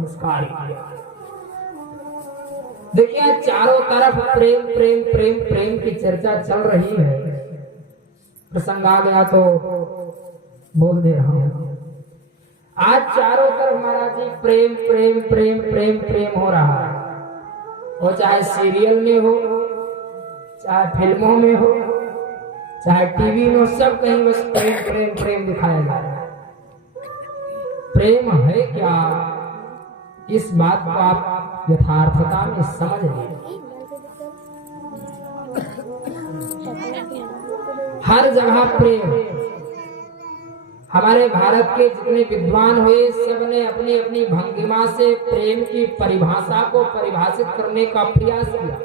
संस्कार किया। देखिए चारों तरफ प्रेम प्रेम प्रेम प्रेम की चर्चा चल रही है। प्रसंग आ गया तो बोल दे रहा हूं। आज चारों तरफ महाराज जी प्रेम प्रेम प्रेम प्रेम प्रेम हो रहा है। वो चाहे सीरियल में हो, चाहे फिल्मों में हो, चाहे टीवी में हो, सब कहीं बस प्रेम प्रेम प्रेम दिखाया जा रहा है। प्रेम है क्या, इस बात को आप यथार्थता में समझ लीजिए। हर जगह प्रेम। हमारे भारत के जितने विद्वान हुए सबने अपनी अपनी भंगिमा से प्रेम की परिभाषा को परिभाषित करने का प्रयास किया।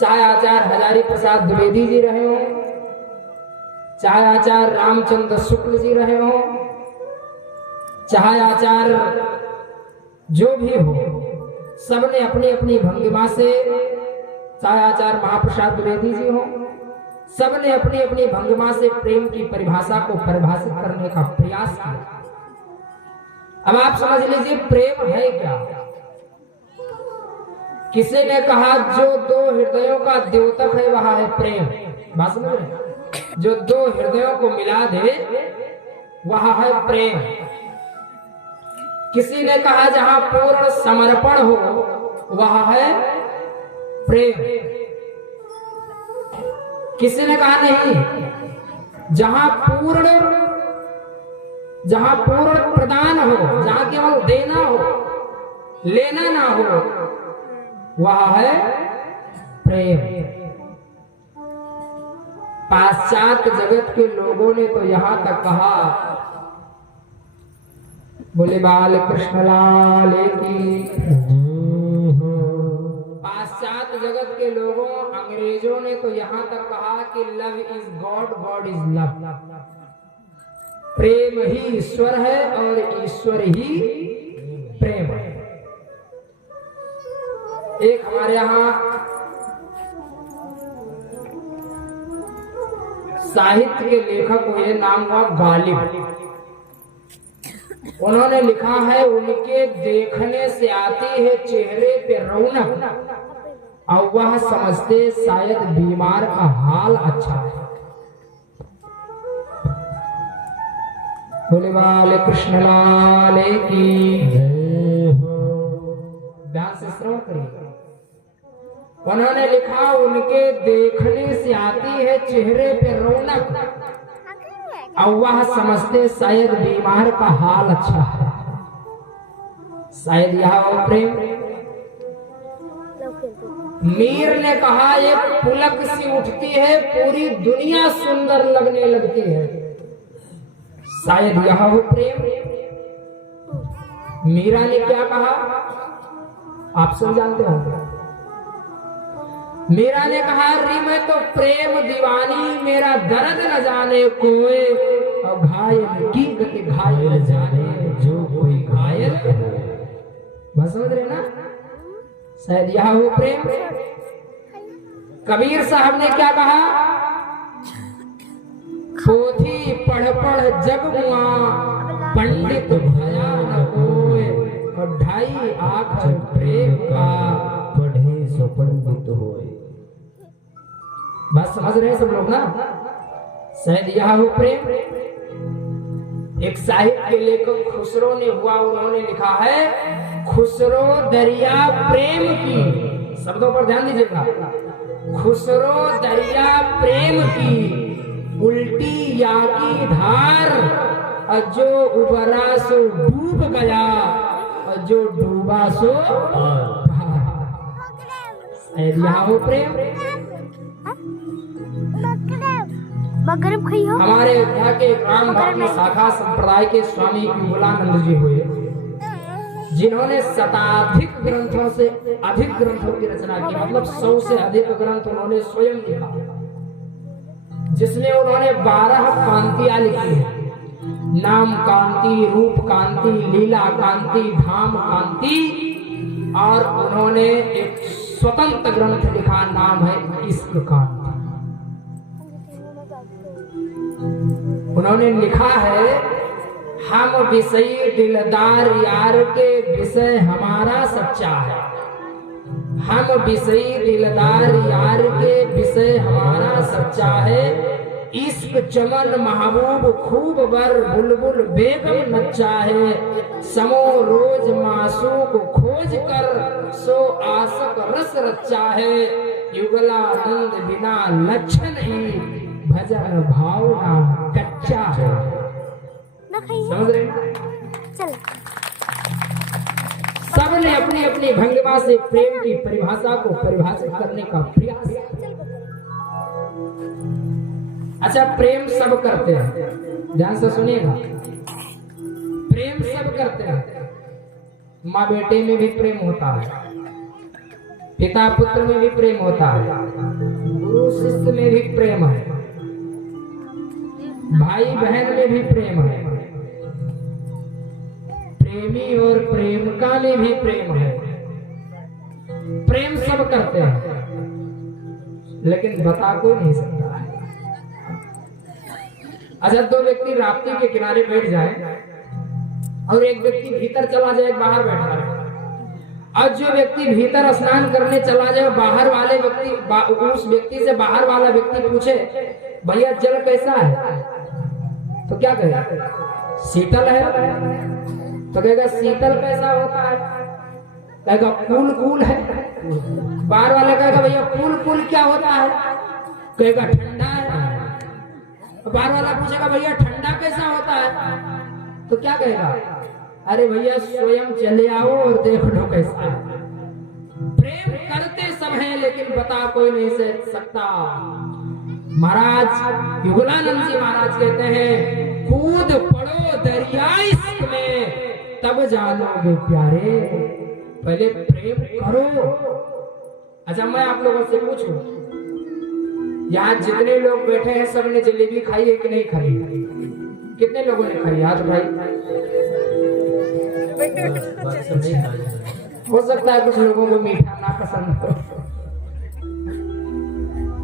चाहे आचार्य हजारी प्रसाद द्विवेदी जी रहे हो, चाहे आचार्य रामचंद्र शुक्ल जी रहे हो, चाहे आचार्य जो भी हो, सबने अपनी अपनी भंगिमा से, चाहे आचार्य महाप्रसाद द्विवेदी जी हो, सबने अपनी अपनी भंगिमा से प्रेम की परिभाषा को परिभाषित करने का प्रयास किया। अब आप समझ लीजिए प्रेम है क्या। किसी ने कहा जो दो हृदयों का द्योतक है वह है प्रेम। बात समझ रहे? जो दो हृदयों को मिला दे वह है प्रेम। किसी ने कहा जहां पूर्ण समर्पण हो वह है प्रेम। किसी ने कहा नहीं, जहां पूर्ण प्रदान हो, जहां केवल देना हो, लेना ना हो, वह है प्रेम। पाश्चात्य जगत के लोगों ने तो यहां तक कहा, बोले बाल कृष्ण लाल की। पाश्चात्य जगत के लोगों, अंग्रेजों ने तो यहां तक कहा कि love is God, God is love. प्रेम ही ईश्वर है और ईश्वर ही प्रेम है। एक हमारे यहाँ साहित्य के लेखक हुए, नाम हुआ गालिब। उन्होंने लिखा है, उनके देखने से आती है चेहरे पे रौनक और वह समझते शायद बीमार का हाल अच्छा है। बोले बाल कृष्ण लाल की। ध्यान से श्रवण करिए। उन्होंने लिखा, उनके देखने से आती है चेहरे पे रौनक और वह समझते शायद बीमार का हाल अच्छा है। शायद यह वो प्रेम। मीर ने कहा, एक पुलक सी उठती है, पूरी दुनिया सुंदर लगने लगती है। शायद यह वो प्रेम। मीरा ने क्या कहा आप सब जानते हो। मीरा ने कहा, री मैं तो प्रेम दीवानी, मेरा दर्द न जाने कोई, और घायल की गति घायल जाने जो कोई घायल। बस समझ रहे ना, शायद यह वो प्रेम। कबीर साहब ने क्या कहा, पोथी पढ़ पढ़ जग मुआ, पंडित भया न होए, और ढाई आंख प्रेम का पढ़े सो पंडित होए। बस समझ रहे हैं सब लोग ना, शायद यह हो प्रेम। एक साहित्य के लेखक खुसरो ने हुआ, उन्होंने लिखा है, खुसरो दरिया प्रेम की। शब्दों पर ध्यान दीजिएगा। खुसरो दरिया प्रेम की, उल्टी या की धार, और जो उबरा सो डूब गया, और जो डूबा सो यहाँ हो प्रेम। हमारे यहाँ के ग्राम भक्ति शाखा संप्रदाय के स्वामी विमलानंद जी हुए, जिन्होंने शताधिक ग्रंथों से अधिक ग्रंथों की रचना की। मतलब 100 से अधिक ग्रंथ उन्होंने स्वयं लिखा, जिसमें उन्होंने 12 कांतियां लिखी है। नाम कांति, रूप कांति, लीला कांति, धाम कांति, और उन्होंने एक स्वतंत्र ग्रंथ लिखा, नाम है इश्क कांति। उन्होंने लिखा है, हम विषयी दिलदार यार के विषय हमारा सच्चा है। हम विषयी दिलदार यार के विषय हमारा सच्चा है। इश्क चमन महबूब खूब बर बुलबुल बेगम नच्चा है। समो रोज मासूक खोज कर सो आसक रस रच्चा है। युगलानंद बिना लक्षण ही भजन भावना कच्चा है। समझ रहे हैं? सबने अपनी अपनी भंगिमा से प्रेम की परिभाषा को परिभाषित करने का प्रयास। अच्छा, प्रेम सब करते हैं, ध्यान से सुनिएगा। प्रेम सब करते हैं। माँ बेटे में भी प्रेम होता है, पिता पुत्र में भी प्रेम होता है, गुरु शिष्य में भी प्रेम है, भाई बहन में भी प्रेम है, प्रेमी और प्रेमिका में भी प्रेम है। प्रेम सब करते हैं, लेकिन बता कोई नहीं सकता है। अच्छा, दो व्यक्ति राप्ती के किनारे बैठ जाए और एक व्यक्ति भीतर चला जाए, बाहर बैठा है। और जो व्यक्ति भीतर स्नान करने चला जाए, बाहर वाले व्यक्ति उस व्यक्ति से बाहर वाला व्यक्ति पूछे, भैया जल कैसा है? तो क्या कहेगा? शीतल है। तो कहेगा शीतल कैसा होता है? कहेगा कूल कूल है। बाहर वाला कहेगा भैया कूल कूल क्या होता है? कहेगा ठंडा है। बाहर वाला पूछेगा भैया ठंडा कैसा होता है? तो क्या कहेगा? अरे भैया स्वयं चले आओ और देख लो कैसा है। प्रेम करते सब हैं, लेकिन बता कोई नहीं सकता। महाराज युगलानंद जी महाराज कहते हैं, कूद पड़ो दरिया इश्क में तब जानोगे प्यारे। पहले प्रेम करो। अच्छा, मैं आप लोगों से पूछूं, यहाँ जितने लोग बैठे हैं सबने जलेबी खाई है कि नहीं खाई? कितने लोगों ने खाई? हाथ भाई। हो सकता है कुछ लोगों को मीठा ना पसंद हो।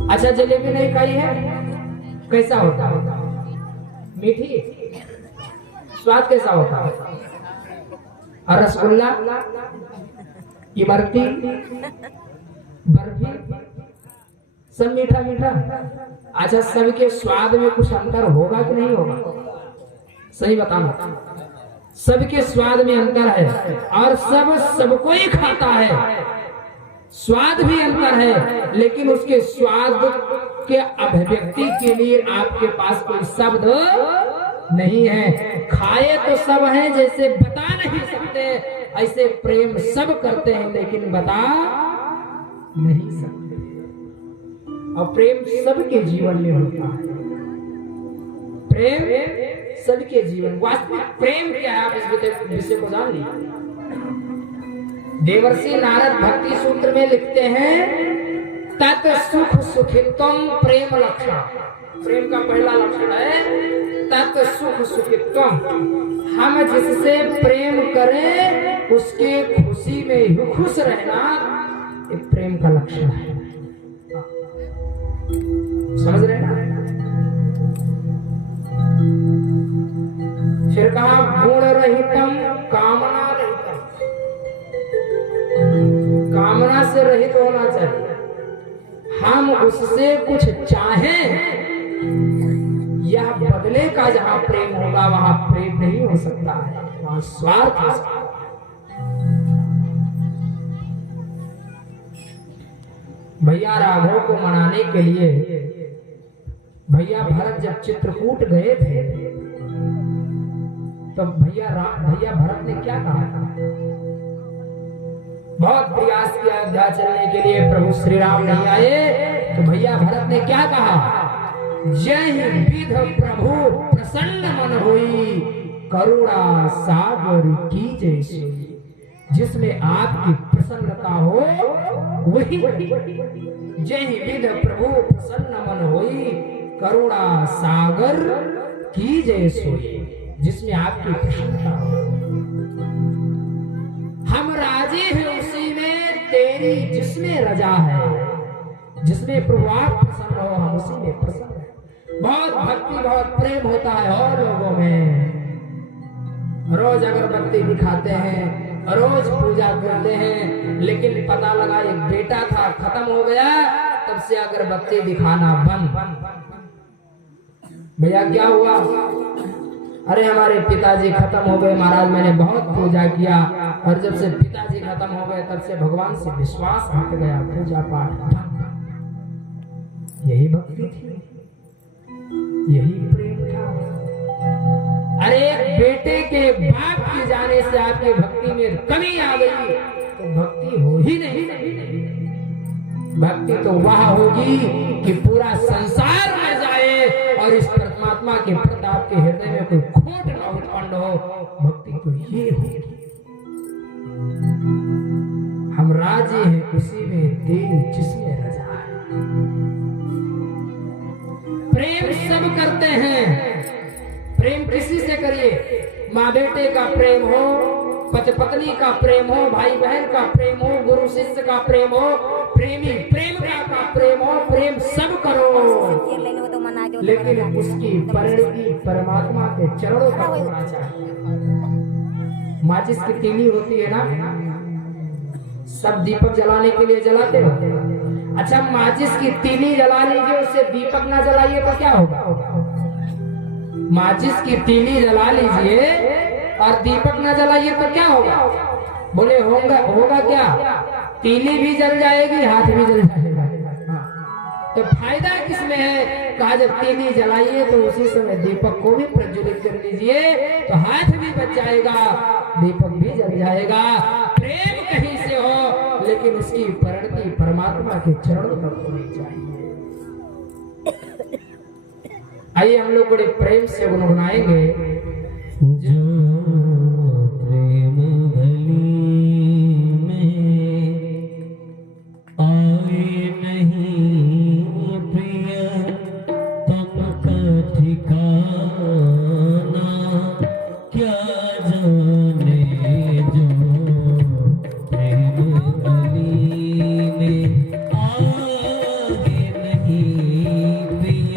अच्छा, जलेबी नहीं खाई है? कैसा होता है? मीठी? स्वाद कैसा होता है? और रसगुल्ला, इमरती, बर्फी, सब मीठा मीठा। अच्छा, सबके स्वाद में कुछ अंतर होगा कि नहीं होगा? सही बताना। सबके स्वाद में अंतर है और सब सबको ही खाता है। स्वाद भी अंतर है, लेकिन उसके स्वाद के अभिव्यक्ति के लिए आपके पास कोई शब्द नहीं है। खाए तो सब हैं, जैसे बता नहीं सकते, ऐसे प्रेम सब करते हैं, लेकिन बता नहीं सकते। और प्रेम सबके जीवन में होता है। प्रेम सबके जीवन, वास्तविक प्रेम क्या है आप इस विषय को जान लीजिए। देवर्षि नारद भक्ति सूत्र में लिखते हैं, तत् सुख सुखित्वम प्रेम लक्षण। प्रेम का पहला लक्षण है तत् सुख सुखित्वम। हम जिससे प्रेम करें उसके खुशी में ही खुश रहना, एक प्रेम का लक्षण है। समझ रहे ना? फिर कहा गुण रहितम कामना रहितम। कामना से रहित होना चाहिए। हम उससे कुछ चाहें, यह बदले का जहां प्रेम होगा वहां प्रेम नहीं हो सकता है, वहां स्वार्थ हो सकता है। भैया राघव को मनाने के लिए भैया भरत जब चित्रकूट गए थे, तो भैया भरत ने क्या कहा? बहुत प्रयास किया अयोध्या चलने के लिए, प्रभु श्री राम नहीं आए, तो भैया भरत ने क्या कहा? जय विध प्रभु प्रसन्न मन होई, करुणा सागर की जैसी। जिसमें आपकी प्रसन्नता हो वही जय विध प्रभु प्रसन्न मन होई, करुणा सागर की जैसी। जिसमें आपकी प्रसन्नता हो। हम राजी हैं उसी में तेरी जिसमें रजा है। जिसमें प्रभु आप प्रसन्न हो, हम उसी में प्रसन्न है। बहुत भक्ति बहुत प्रेम होता है और लोगों में, रोज अगरबत्ती दिखाते हैं, रोज पूजा करते हैं, लेकिन पता लगा एक बेटा था खत्म हो गया, तब से अगरबत्ती दिखाना बंद। भैया क्या हुआ? अरे हमारे पिताजी खत्म हो गए महाराज, मैंने बहुत पूजा किया और जब से पिताजी खत्म हो गए तब से भगवान से विश्वास हट गया, पूजा पाठ। यही भक्ति थी, यही प्रेम था। अरे एक बेटे के बाप के जाने से आपकी भक्ति में कमी आ गई तो भक्ति हो ही नहीं। भक्ति तो वह होगी कि पूरा संसार में जाए और इस परमात्मा के प्रताप के हृदय में कोई खोट न उत्पन्न हो। भक्ति तो ये होगी। हम राजी हैं उसी में तेल जिसमें रजा है। प्रेम सब करते हैं, प्रेम किसी से करिए, माँ बेटे का प्रेम हो, पति पत्नी का प्रेम हो, भाई बहन का प्रेम हो, गुरु शिष्य का प्रेम हो, प्रेमी प्रेमिका का प्रेम हो, प्रेम सब करो, लेकिन उसकी परिणति परमात्मा के चरणों का होना चाहिए। माचिस की तीली होती है ना, सब दीपक जलाने के लिए जलाते हो। अच्छा, माचिस की तीली जला लीजिए, उससे दीपक ना जलाइए तो क्या होगा? माचिस की तीली जला लीजिए और दीपक न जलाइए तो क्या होगा? बोले होगा क्या? तीली भी जल जाएगी, हाथ भी जल जाएगा। तो फायदा किसमें है? कहा जब तीली जलाइए तो उसी समय दीपक को भी प्रज्वलित कर लीजिए, तो हाथ भी बच जाएगा, दीपक भी जल जाएगा। प्रेम कहीं से हो, लेकिन उसकी परिणति परमात्मा के चरणों पर होनी चाहिए। आइए हम लोग बड़े प्रेम से गुनगुनाएंगे। जो प्रेम गली में आए नहीं प्रिय, तब का ठिकाना क्या जाने। जो प्रेम गली में आए नहीं प्रिय,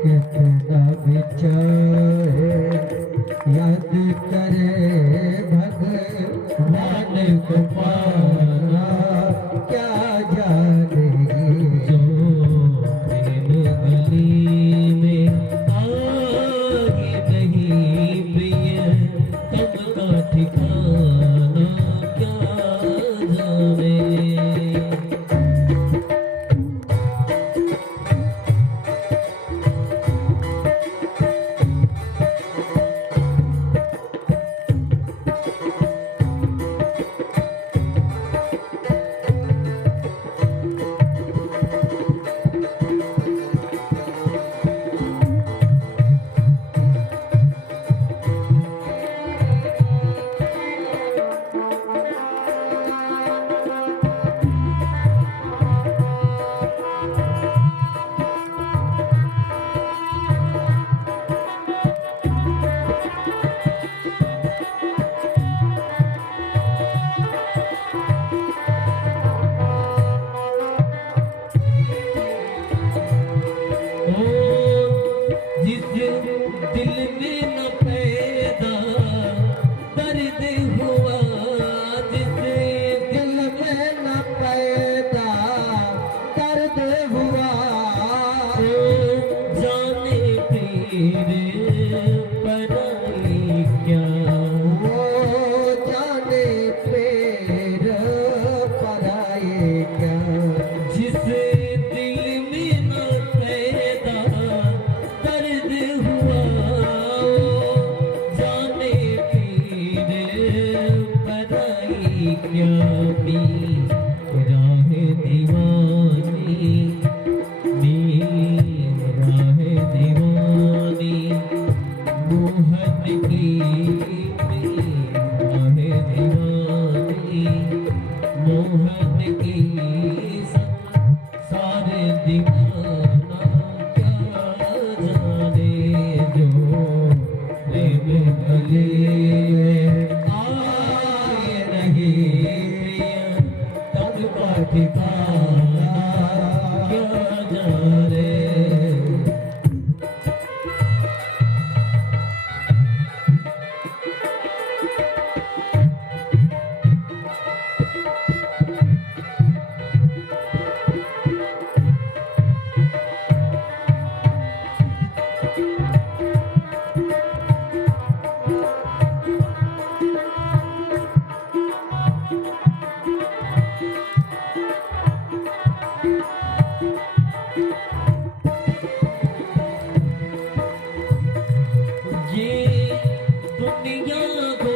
कितना विचार करे भगवान को पाना क्या जाने जो प्रेम गली में आगे नहीं प्रिय तब का ठिकाना क्या जाने। जिस दिल में न पैदा दर्द हुआ, जिस दिल में न पैदा दर्द हुआ, जाने पीर पराई क्या, वो जाने पीर पराई क्या। जिस दिल में न पैदा दर्द हुआ, जाने पीर पराई क्या। राह दीवानी राह दीवानी मोहन की राह दीवानी मोहन की सारे दीवाना क्या जाने जो प्रेम गले आए नहीं प्रिय तब का ठिकाना क्या जाने। ये दुनिया को